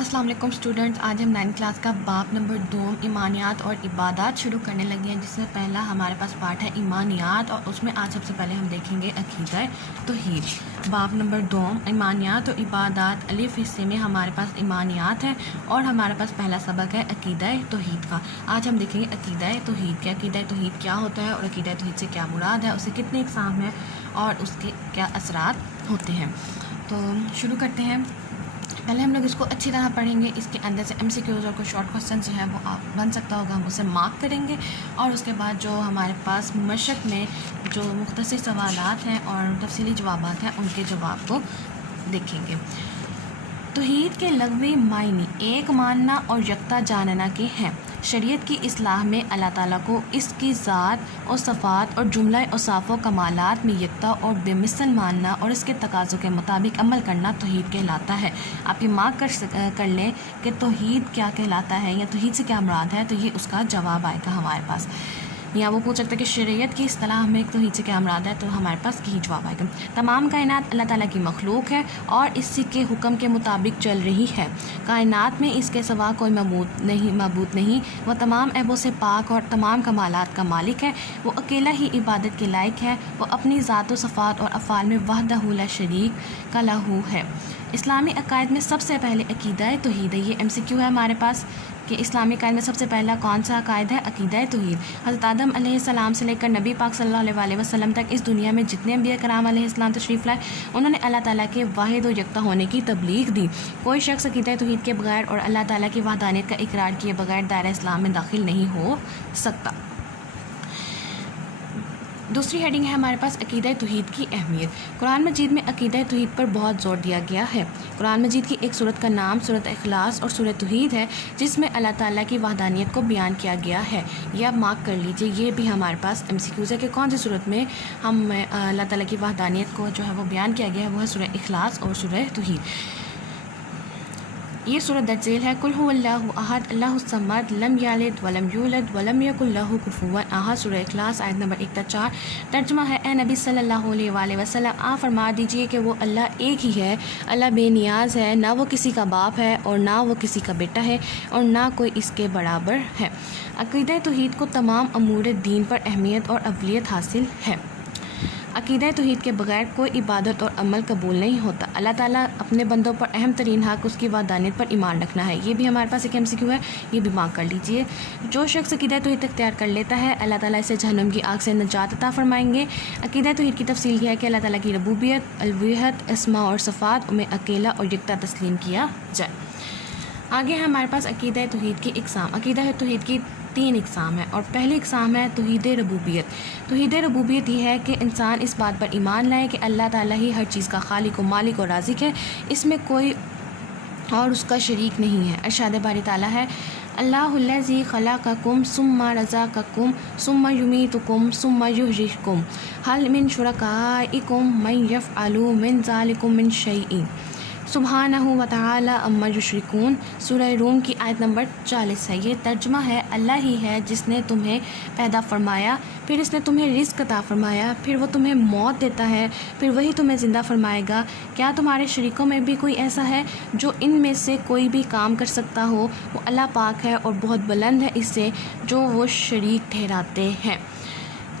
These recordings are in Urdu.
السلام علیکم اسٹوڈنٹس، آج ہم 9 کلاس کا باب نمبر 2 ایمانیات اور عبادات شروع کرنے لگے ہیں، جس میں پہلا ہمارے پاس پارٹ ہے ایمانیات، اور اس میں آج سب سے پہلے ہم دیکھیں گے عقیدہ توحید۔ باب نمبر 2 ایمانیات اور عبادات، الف حصے میں ہمارے پاس ایمانیات ہے اور ہمارے پاس پہلا سبق ہے عقیدہ توحید کا۔ آج ہم دیکھیں گے عقیدہ توحید کے عقیدہ توحید کیا ہوتا ہے اور عقیدہ توحید سے کیا مراد ہے، اسے کتنے اقسام ہیں اور اس کے کیا اثرات ہوتے ہیں۔ تو شروع کرتے ہیں۔ پہلے ہم لوگ اس کو اچھی طرح پڑھیں گے، اس کے اندر سے MCQs اور کچھ شارٹ کوسچن جو ہیں وہ آپ بن سکتا ہوگا، ہم اسے مارک کریں گے، اور اس کے بعد جو ہمارے پاس مشق میں جو مختصر سوالات ہیں اور تفصیلی جوابات ہیں ان کے جواب کو دیکھیں گے۔ توحید کے لغوی معنی ایک ماننا اور یکتا جاننا کے ہیں۔ شریعت کی اصلاح میں اللہ تعالیٰ کو اس کی ذات اور صفات اور جملہ اوصاف و کمالات میں یکتا اور بے مثل ماننا اور اس کے تقاضوں کے مطابق عمل کرنا توحید کہلاتا ہے۔ آپ یہ مارک کر لیں کہ توحید کیا کہلاتا ہے یا توحید سے کیا مراد ہے، تو یہ اس کا جواب آئے گا ہمارے پاس۔ یا وہ پوچھ سکتے ہیں کہ شریعت کی اصطلاح میں توحید سے کیا مراد ہے، تو ہمارے پاس یہی جواب آئے گا۔ تمام کائنات اللہ تعالیٰ کی مخلوق ہے اور اسی کے حکم کے مطابق چل رہی ہے۔ کائنات میں اس کے سوا کوئی معبود نہیں، وہ تمام عیبوں سے پاک اور تمام کمالات کا مالک ہے، وہ اکیلا ہی عبادت کے لائق ہے، وہ اپنی ذات و صفات اور افعال میں وحدہ لا شریک کا لہو ہے۔ اسلامی عقائد میں سب سے پہلے عقیدہ توحید ہے۔ یہ MCQ ہے ہمارے پاس کہ اسلامی عقائد میں سب سے پہلا کون سا عقائد ہے؟ عقیدہ توحید۔ حضرت آدم علیہ السلام سے لے کر نبی پاک صلی اللہ علیہ وسلم تک اس دنیا میں جتنے انبیاء کرام علیہ السلام تشریف لائے، انہوں نے اللہ تعالیٰ کے واحد و یکتا ہونے کی تبلیغ دی۔ کوئی شخص عقیدہ توحید کے بغیر اور اللہ تعالیٰ کی وحدانیت کا اقرار کیے بغیر دائرہ اسلام میں داخل نہیں ہو سکتا۔ دوسری ہیڈنگ ہے ہمارے پاس عقیدہ توحید کی اہمیت۔ قرآن مجید میں عقیدہ توحید پر بہت زور دیا گیا ہے۔ قرآن مجید کی ایک سورت کا نام سورت اخلاص اور سورت توحید ہے، جس میں اللہ تعالیٰ کی وحدانیت کو بیان کیا گیا ہے۔ یہ آپ مارک کر لیجئے، یہ بھی ہمارے پاس MCQs ہے کہ کون سی صورت میں ہم اللہ تعالیٰ کی وحدانیت کو جو ہے وہ بیان کیا گیا ہے، وہ ہے سورہ اخلاص اور سورہ توحید۔ یہ سورت درج ذیل ہے قل هو اللہ احد اللہ الصمد لم یلد ولم یولد ولم یکن لہ کفوا احد، سورہ اخلاص آیت نمبر 1 تا 4۔ ترجمہ ہے، اے نبی صلی اللہ علیہ وآلہ وسلم آپ فرما دیجئے کہ وہ اللہ ایک ہی ہے، اللہ بے نیاز ہے، نہ وہ کسی کا باپ ہے اور نہ وہ کسی کا بیٹا ہے اور نہ کوئی اس کے برابر ہے۔ عقیدہ توحید کو تمام امور دین پر اہمیت اور اولویت حاصل ہے۔ عقیدہ توحید کے بغیر کوئی عبادت اور عمل قبول نہیں ہوتا۔ اللہ تعالیٰ اپنے بندوں پر اہم ترین حق اس کی وحدانیت پر ایمان رکھنا ہے۔ یہ بھی ہمارے پاس ایک MCQ ہے، یہ بھی مارک کر لیجئے۔ جو شخص عقیدہ توحید اختیار کر لیتا ہے، اللہ تعالیٰ اسے جہنم کی آگ سے نجات عطا فرمائیں گے۔ عقیدہ توحید کی تفصیل یہ ہے کہ اللہ تعالیٰ کی ربوبیت، الوہیت، اسماء اور صفات میں اکیلا اور یکتا تسلیم کیا جائے۔ آگے ہمارے پاس عقیدہ توحید کی اقسام۔ عقیدہ توحید کی 3 اقسام ہیں، اور پہلی اقسام ہے توحید ربوبیت۔ توحید ربوبیت یہ ہے کہ انسان اس بات پر ایمان لائے کہ اللہ تعالیٰ ہی ہر چیز کا خالق و مالک اور رازق ہے، اس میں کوئی اور اس کا شریک نہیں ہے۔ ارشاد باری تعالیٰ ہے، اللہ الذی خلقکم ثم رزقکم ثم یمیتکم ثم یحییکم هل من شرکائکم من یفعل من ذلکم من شیء سبحانہ و تعالی عما یشرکون، سورہ روم کی آیت نمبر 40 ہے۔ یہ ترجمہ ہے، اللہ ہی ہے جس نے تمہیں پیدا فرمایا، پھر اس نے تمہیں رزق عطا فرمایا، پھر وہ تمہیں موت دیتا ہے، پھر وہی تمہیں زندہ فرمائے گا۔ کیا تمہارے شریکوں میں بھی کوئی ایسا ہے جو ان میں سے کوئی بھی کام کر سکتا ہو؟ وہ اللہ پاک ہے اور بہت بلند ہے اس سے جو وہ شریک ٹھہراتے ہیں۔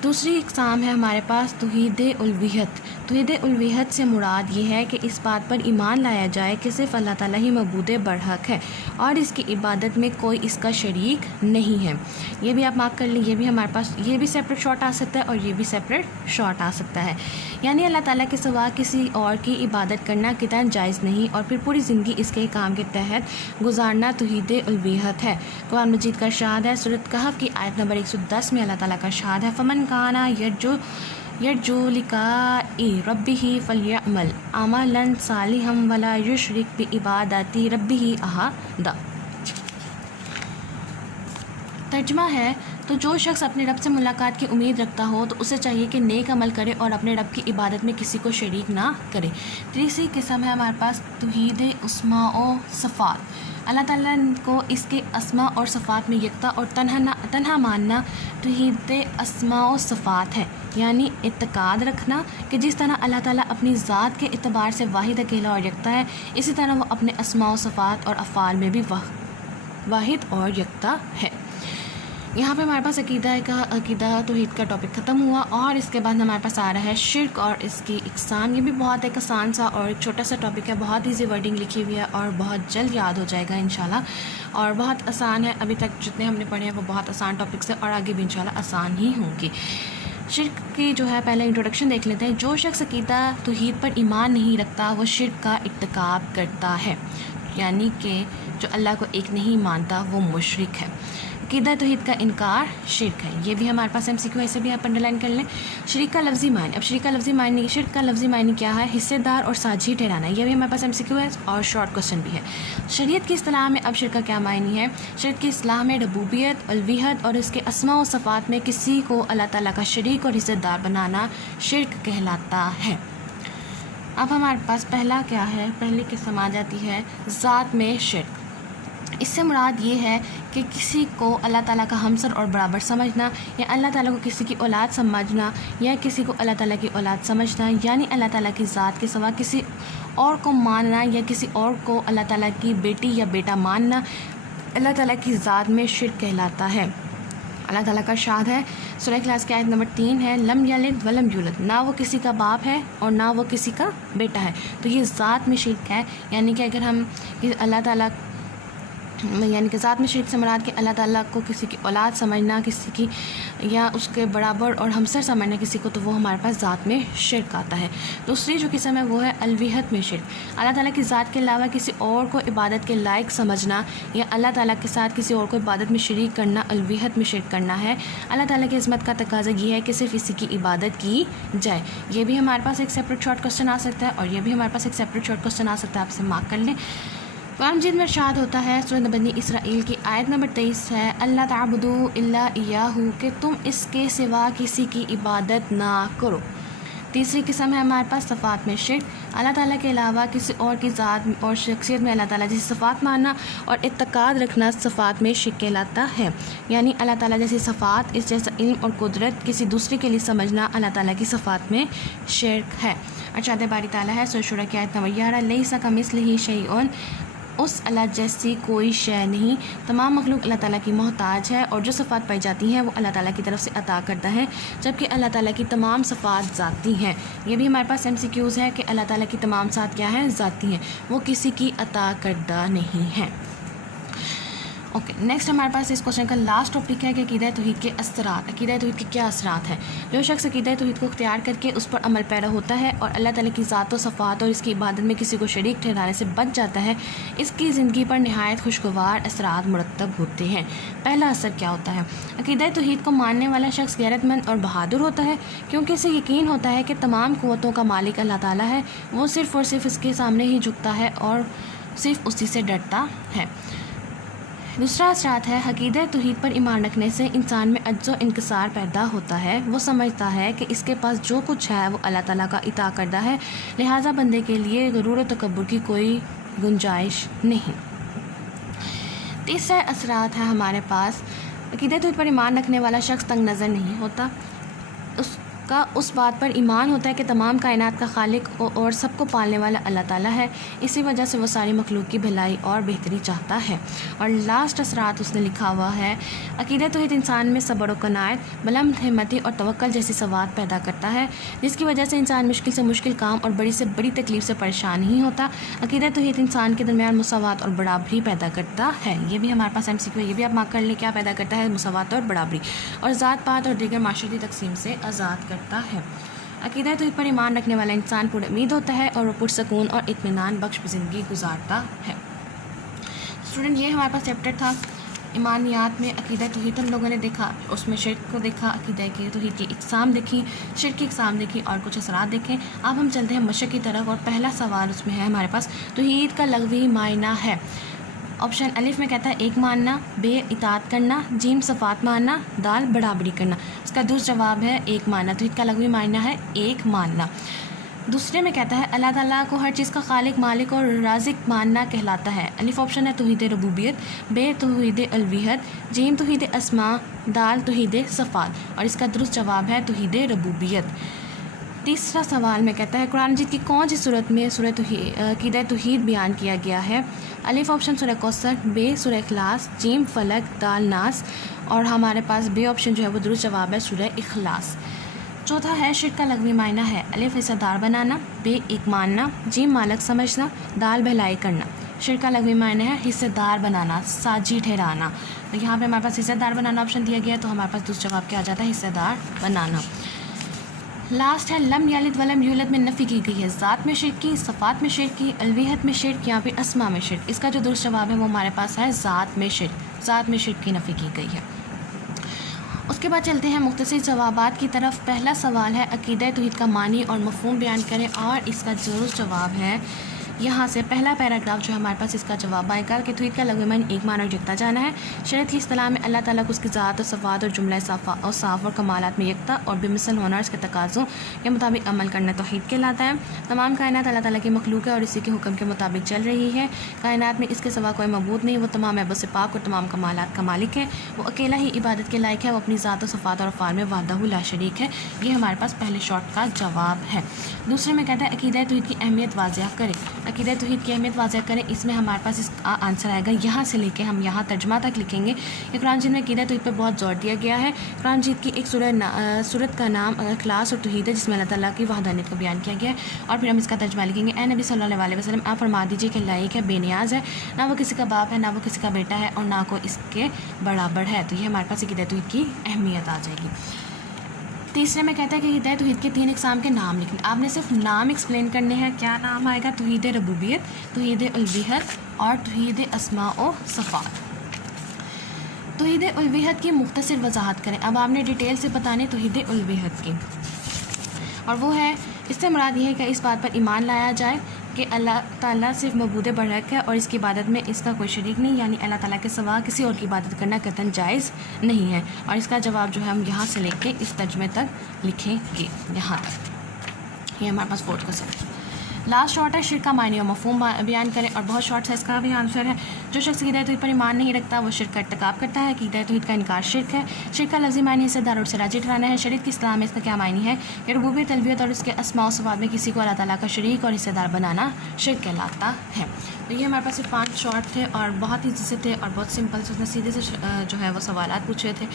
دوسری اقسام ہے ہمارے پاس توحید الوہیت۔ توحید الوہیت سے مراد یہ ہے کہ اس بات پر ایمان لایا جائے کہ صرف اللہ تعالیٰ ہی معبود برحق ہے اور اس کی عبادت میں کوئی اس کا شریک نہیں ہے۔ یہ بھی آپ مارک کر لیں، یہ بھی ہمارے پاس، یہ بھی سیپریٹ شارٹ آ سکتا ہے اور یہ بھی سیپریٹ شارٹ آ سکتا ہے۔ یعنی اللہ تعالیٰ کے سوا کسی اور کی عبادت کرنا قطعاً جائز نہیں، اور پھر پوری زندگی اس کے کام کے تحت گزارنا توحید الوہیت ہے۔ قرآن مجید کا ارشاد ہے، سورۃ کہف کی آیت نمبر 110 میں اللہ تعالیٰ کا ارشاد ہے، فمن کانا یرجو لقاء ربہ فلیعمل عملا صالحا ولا یشرک بعبادت ربہ احدا۔ ترجمہ ہے تو جو شخص اپنے رب سے ملاقات کی امید رکھتا ہو تو اسے چاہیے کہ نیک عمل کرے اور اپنے رب کی عبادت میں کسی کو شریک نہ کرے۔ تیسری قسم ہے ہمارے پاس توحید اسماء و صفات۔ اللہ تعالیٰ کو اس کے اسماء اور صفات میں یکتا اور تنہا ماننا توحید اسماء و صفات ہے، یعنی اعتقاد رکھنا کہ جس طرح اللہ تعالیٰ اپنی ذات کے اعتبار سے واحد اکیلا اور یکتا ہے، اسی طرح وہ اپنے اسماء و صفات اور افعال میں بھی واحد اور یکتا ہے۔ یہاں پہ ہمارے پاس عقیدہ توحید کا ٹاپک ختم ہوا، اور اس کے بعد ہمارے پاس آ رہا ہے شرک اور اس کی اقسام۔ یہ بھی بہت ایک آسان سا اور ایک چھوٹا سا ٹاپک ہے، بہت ایزی ورڈنگ لکھی ہوئی ہے اور بہت جلد یاد ہو جائے گا انشاءاللہ، اور بہت آسان ہے۔ ابھی تک جتنے ہم نے پڑھے ہیں وہ بہت آسان ٹاپکس ہیں اور آگے بھی انشاءاللہ آسان ہی ہوں گی۔ شرک کی جو ہے پہلے انٹروڈکشن دیکھ لیتے ہیں۔ جو شخص عقیدہ توحید پر ایمان نہیں رکھتا وہ شرک کا ارتکاب کرتا ہے، یعنی کہ جو اللہ کو ایک نہیں مانتا وہ مشرک ہے۔ عقیدہ توحید کا انکار شرک ہے، یہ بھی ہمارے پاس ایم سی کیو ایسے بھی آپ انڈرلائن کر لیں۔ شریک کا لفظی معنی، اب شریک کا لفظی معنی کیا ہے؟ حصے دار اور ساجھی ٹھہرانا، یہ بھی ہمارے پاس ایم سی کیو ہے اور شارٹ کوسچن بھی ہے۔ شریعت کی اصطلاح میں اب شرک کا کیا معنی ہے؟ شریعت کی اصطلاح میں ربوبیت، الوہیت اور اس کے اسماء و صفات میں کسی کو اللہ تعالیٰ کا شریک اور حصے دار بنانا شرک کہلاتا ہے۔ اب ہمارے پاس پہلا کیا ہے؟ پہلی قسم آ جاتی ہے ذات میں شرک۔ اس سے مراد یہ ہے کہ کسی کو اللہ تعالیٰ کا ہمسر اور برابر سمجھنا، یا اللہ تعالیٰ کو کسی کی اولاد سمجھنا، یا کسی کو اللہ تعالیٰ کی اولاد سمجھنا، یعنی اللہ تعالیٰ کی ذات کے سوا کسی اور کو ماننا، یا کسی اور کو اللہ تعالیٰ کی بیٹی یا بیٹا ماننا اللہ تعالیٰ کی ذات میں شرک کہلاتا ہے۔ اللہ تعالیٰ کا ارشاد ہے، سورہ اخلاص کی آیت نمبر 3 ہے، لم یلد ولم یولد، نہ وہ کسی کا باپ ہے اور نہ وہ کسی کا بیٹا ہے۔ تو یہ ذات میں شرک ہے، یعنی کہ اگر ہم اللہ تعالیٰ یعنی کہ ذات میں شرک سے مراد کہ اللہ تعالیٰ کو کسی کی اولاد سمجھنا، کسی کی یا اس کے برابر اور ہمسر سمجھنا کسی کو، تو وہ ہمارے پاس ذات میں شرک آتا ہے۔ دوسری جو قسم ہے وہ ہے الوہیت میں شرک۔ اللہ تعالیٰ کی ذات کے علاوہ کسی اور کو عبادت کے لائق سمجھنا یا اللہ تعالیٰ کے ساتھ کسی اور کو عبادت میں شریک کرنا الوہیت میں شرک کرنا ہے۔ اللہ تعالیٰ کی عظمت کا تقاضا یہ ہے کہ صرف اسی کی عبادت کی جائے۔ یہ بھی ہمارے پاس ایک سیپریٹ شارٹ کوسچن آ سکتا ہے، اور یہ بھی ہمارے پاس ایک سیپریٹ شارٹ کوسچن آ سکتا ہے، آپ سے مارک کر لیں۔ قرآن مجید میں ارشاد ہوتا ہے، سورہ بنی اسرائیل کی آیت نمبر 23 ہے، اللہ تعبدوا الا ایاہ، کہ تم اس کے سوا کسی کی عبادت نہ کرو۔ تیسری قسم ہے ہمارے پاس صفات میں شرک۔ اللہ تعالیٰ کے علاوہ کسی اور کی ذات اور شخصیت میں اللہ تعالیٰ جیسی صفات ماننا اور اعتقاد رکھنا صفات میں شرک کہلاتا ہے، یعنی اللہ تعالیٰ جیسی صفات، اس جیسا علم اور قدرت کسی دوسرے کے لیے سمجھنا اللہ تعالیٰ کی صفات میں شرک ہے۔ ارشاد باری تعالیٰ ہے، سورہ شورى کی آیت نمبر 11، لیس کمثلہ شیء، اس اللہ جیسی کوئی شے نہیں۔ تمام مخلوق اللہ تعالیٰ کی محتاج ہے، اور جو صفات پائی جاتی ہیں وہ اللہ تعالیٰ کی طرف سے عطا کرتا ہے، جبکہ اللہ تعالیٰ کی تمام صفات ذاتی ہیں۔ یہ بھی ہمارے پاس ایم سی کیوز ہے کہ اللہ تعالیٰ کی تمام صفات کیا ہیں؟ ذاتی ہیں، وہ کسی کی عطا کردہ نہیں ہیں۔ اوکے، نیکسٹ ہمارے پاس اس کوشچن کا لاسٹ ٹاپک ہے کہ عقیدہ توحید کے اثرات۔ عقیدہ توحید کے کیا اثرات ہیں؟ جو شخص عقیدہ توحید کو اختیار کر کے اس پر عمل پیرا ہوتا ہے اور اللہ تعالیٰ کی ذات و صفات اور اس کی عبادت میں کسی کو شریک ٹھہرانے سے بچ جاتا ہے، اس کی زندگی پر نہایت خوشگوار اثرات مرتب ہوتے ہیں۔ پہلا اثر کیا ہوتا ہے؟ عقیدہ توحید کو ماننے والا شخص غیرت مند اور بہادر ہوتا ہے، کیونکہ اسے یقین ہوتا ہے کہ تمام قوتوں کا مالک اللہ تعالیٰ ہے، وہ صرف اور صرف اس کے سامنے ہی جھکتا ہے اور صرف اسی سے ڈرتا ہے۔ دوسرا اثرات ہے، عقیدہ توحید پر ایمان رکھنے سے انسان میں عجز و انکسار پیدا ہوتا ہے۔ وہ سمجھتا ہے کہ اس کے پاس جو کچھ ہے وہ اللہ تعالیٰ کا عطا کردہ ہے، لہٰذا بندے کے لیے غرور و تکبر کی کوئی گنجائش نہیں۔ تیسرا اثرات ہے ہمارے پاس، عقیدہ توحید پر ایمان رکھنے والا شخص تنگ نظر نہیں ہوتا، اس بات پر ایمان ہوتا ہے کہ تمام کائنات کا خالق اور سب کو پالنے والا اللہ تعالیٰ ہے، اسی وجہ سے وہ ساری مخلوق کی بھلائی اور بہتری چاہتا ہے۔ اور لاسٹ اثرات اس نے لکھا ہوا ہے، عقیدہ توحید انسان میں صبر و قناعت، بلند ہمتی اور توکل جیسی صفات پیدا کرتا ہے، جس کی وجہ سے انسان مشکل سے مشکل کام اور بڑی سے بڑی تکلیف سے پریشان نہیں ہوتا۔ عقیدہ توحید انسان کے درمیان مساوات اور برابری پیدا کرتا ہے۔ یہ بھی ہمارے پاس MCQ ہے، یہ بھی آپ مارک کر لیں، کیا پیدا کرتا ہے؟ مساوات اور برابری، اور ذات پات اور دیگر معاشرتی تقسیم سے آزاد کرتا ہے۔ عقیدہ توحید پر ایمان رکھنے والا انسان پر امید ہوتا ہے اور وہ پرسکون اور اطمینان بخش زندگی گزارتا ہے۔ اسٹوڈنٹ، یہ ہمارے پاس چیپٹر تھا ایمانیات میں عقیدہ توحید ہم لوگوں نے دیکھا، اس میں شرک کو دیکھا، عقیدہ کی توحید کی اقسام دیکھی، شرک کی اقسام دیکھی اور کچھ اثرات دیکھیں۔ اب ہم چلتے ہیں مشق کی طرف، اور پہلا سوال اس میں ہے ہمارے پاس، توحید کا لغوی معنی ہے۔ آپشن الف میں کہتا ہے ایک ماننا، بے اطاعت کرنا، جیم صفات ماننا، دال برابری کرنا. اس کا درست جواب ہے ایک ماننا. توحید کا لغوی معنی ہے ایک ماننا. دوسرے میں کہتا ہے اللہ تعالیٰ کو ہر چیز کا خالق، مالک اور رازق ماننا کہلاتا ہے. الف آپشن ہے توحید ربوبیت، بے توحید الوہیت، جیم توحید اسماء، دال توحید صفات. اور اس کا درست جواب ہے توحید ربوبیت. تیسرا سوال میں کہتا ہے قرآن مجید کی کون سی صورت میں سورہ عقیدہ توحید بیان کیا گیا ہے؟ الف آپشن سورہ کوثر، بے سورہ اخلاص، جیم فلق، دال ناس. اور ہمارے پاس بے آپشن جو ہے وہ درست جواب ہے سورہ اخلاص. چوتھا ہے شرک کا لغوی معنی ہے الف حصہ دار بنانا، بے ایک ماننا، جیم مالک سمجھنا، دال بھلائی کرنا. شرک کا لغوی معنی ہے حصہ دار بنانا، ساجی ٹھہرانا. تو یہاں پہ ہمارے پاس حصہ دار بنانا آپشن دیا گیا ہے، تو ہمارے پاس دوسرا جواب کیا آ جاتا ہے حصہ دار بنانا. لاسٹ ہے لم یلد ولم یولد میں نفی کی گئی ہے ذات میں شرک کی، صفات میں شرک کی، الوہیت میں شرک یا پھر اسماء میں شرک. اس کا جو درست جواب ہے وہ ہمارے پاس ہے ذات میں شرک. ذات میں شرک کی نفی کی گئی ہے. اس کے بعد چلتے ہیں مختصر جوابات کی طرف. پہلا سوال ہے عقیدہ توحید کا معنی اور مفہوم بیان کریں، اور اس کا درست جواب ہے یہاں سے پہلا پیراگراف جو ہمارے پاس اس کا جواب آئے گا کہ توحید کا لغوی معنی ایک معنی اور یکتا جانا ہے. شریعت کی اصطلاح میں اللہ تعالیٰ کو اس کی ذات اور صفات اور جملہ اوصاف اور کمالات میں یکتا اور بے مثل ہونا اور اس کے تقاضوں کے مطابق عمل کرنا توحید کہلاتا ہے. تمام کائنات اللہ تعالیٰ کی مخلوق ہے اور اسی کے حکم کے مطابق چل رہی ہے. کائنات میں اس کے سوا کوئی معبود نہیں. وہ تمام عیبوں سے پاک اور تمام کمالات کا مالک ہے. وہ اکیلا ہی عبادت کے لائق ہے. وہ اپنی ذات و صفات اور افعال میں وحدہ لا شریک ہے. یہ ہمارے پاس پہلے شارٹ کا جواب ہے. دوسرے میں کہتا ہے عقیدہ توحید کی اہمیت واضح کریں. عقیدہ توحید کی اہمیت واضح کریں. اس میں ہمارے پاس اس کا آنسر آئے گا یہاں سے لے کے ہم یہاں ترجمہ تک لکھیں گے. یہ قرآن مجید میں عقیدہ توحید پہ بہت زور دیا گیا ہے. قرآن مجید کی ایک سورت کا نام اخلاص اور توحید ہے، جس میں اللہ تعالیٰ کی وحدانیت کو بیان کیا گیا ہے. اور پھر ہم اس کا ترجمہ لکھیں گے. اے نبی صلی اللہ علیہ وسلم آپ فرما دیجیے کہ لائق ہے، بے نیاز ہے، نہ وہ کسی کا باپ ہے، نہ وہ کسی کا بیٹا ہے، اور نہ کوئی اس کے برابر ہے. تو یہ ہمارے پاس عقیدہ توحید کی اہمیت آ جائے گی. تیسرے میں کہتا ہے کہ عقیدہ توحید کے 3 اقسام کے نام لکھنے. آپ نے صرف نام ایکسپلین کرنے ہیں. کیا نام آئے گا؟ توحید ربوبیت، توحید الوہیت اور توحید اسماء و صفات. توحید الوہیت کی مختصر وضاحت کریں. اب آپ نے ڈیٹیل سے بتانے توحید الوہیت کی، اور وہ ہے اس سے مراد یہ ہے کہ اس بات پر ایمان لایا جائے کہ اللہ تعالیٰ صرف معبود برحق ہے اور اس کی عبادت میں اس کا کوئی شریک نہیں، یعنی اللہ تعالیٰ کے سوا کسی اور کی عبادت کرنا قطعاً جائز نہیں ہے. اور اس کا جواب جو ہے ہم یہاں سے لے کے اس ترجمے تک لکھیں گے یہاں تک. یہ ہمارے پاس 4 کا سوال. لاسٹ شارٹ ہے شرک کا معنی اور مفہوم بیان کریں، اور بہت شارٹ ہے. اس کا بھی آنسر ہے جو شخص عقیدہ توحید پر ایمان نہیں رکھتا وہ شرک کا ارتکاب کرتا ہے. عقیدہ توحید کا انکار شرک ہے. شرک کا لفظی معنی حصہ دار اور سراجی ٹھہرانا ہے. شریعت کی اصطلاح میں اس کا کیا معنی ہے کہ ربوبیت، الوہیت اور اس کے اسماء و صفات میں کسی کو اللہ تعالیٰ کا شریک اور حصہ دار بنانا شرک کہلاتا ہے. تو یہ ہمارے پاس صرف 5 شارٹ تھے اور بہت ایزی سے تھے اور بہت سمپل سے، اس نے سیدھے سے جو ہے وہ سوالات پوچھے تھے.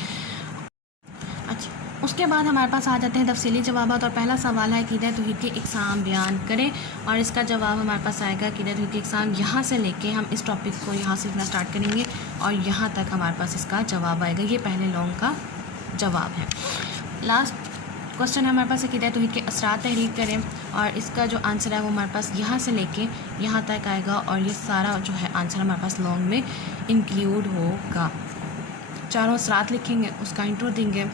اچھا، اس کے بعد ہمارے پاس آ جاتے ہیں تفصیلی جوابات. اور پہلا سوال ہے عقیدہ توحید کی اقسام بیان کریں، اور اس کا جواب ہمارے پاس آئے گا عقیدہ توحید کی اقسام. یہاں سے لے کے ہم اس ٹاپک کو یہاں سے لکھنا اسٹارٹ کریں گے اور یہاں تک ہمارے پاس اس کا جواب آئے گا. یہ پہلے لانگ کا جواب ہے. لاسٹ کوشچن ہمارے پاس عقیدہ توحید کے اثرات تحریر کریں، اور اس کا جو آنسر ہے وہ ہمارے پاس یہاں سے لے کے یہاں تک آئے گا. اور یہ سارا جو ہے آنسر ہمارے پاس لانگ میں انکلیوڈ ہوگا. 4 اثرات لکھیں گے، اس کا انٹرو دیں گے،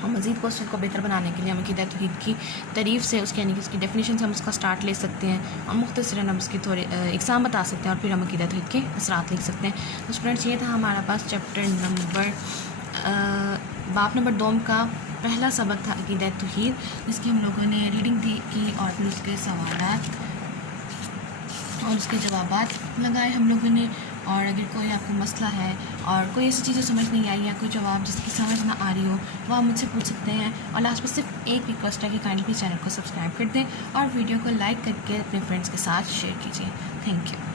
اور مزید کوشچن کو بہتر بنانے کے لیے ہم عقیدہ توحید کی تعریف سے اس کے یعنی کہ اس کی ڈیفینیشن سے ہم اس کا سٹارٹ لے سکتے ہیں، اور مختصراً ہم اس کی تھوڑے اقسام بتا سکتے ہیں، اور پھر ہم عقیدہ توحید کے اثرات لکھ سکتے ہیں. تو اسٹوڈنٹس یہ تھا ہمارا پاس چیپٹر نمبر باب نمبر 2 کا پہلا سبق تھا عقیدہ توحید، جس کی ہم لوگوں نے ریڈنگ کی اور پھر اس کے سوالات اور اس کے جوابات لگائے ہم لوگوں نے. اور اگر کوئی آپ کو مسئلہ ہے اور کوئی ایسی چیزیں سمجھ نہیں آئی یا کوئی جواب جس کی سمجھ نہ آ رہی ہو وہ آپ مجھ سے پوچھ سکتے ہیں. اور لاسٹ میں صرف ایک ریکویسٹ ہے کہ کائنڈلی چینل کو سبسکرائب کر دیں اور ویڈیو کو لائک کر کے اپنے فرینڈس کے ساتھ شیئر کیجیے. Thank you.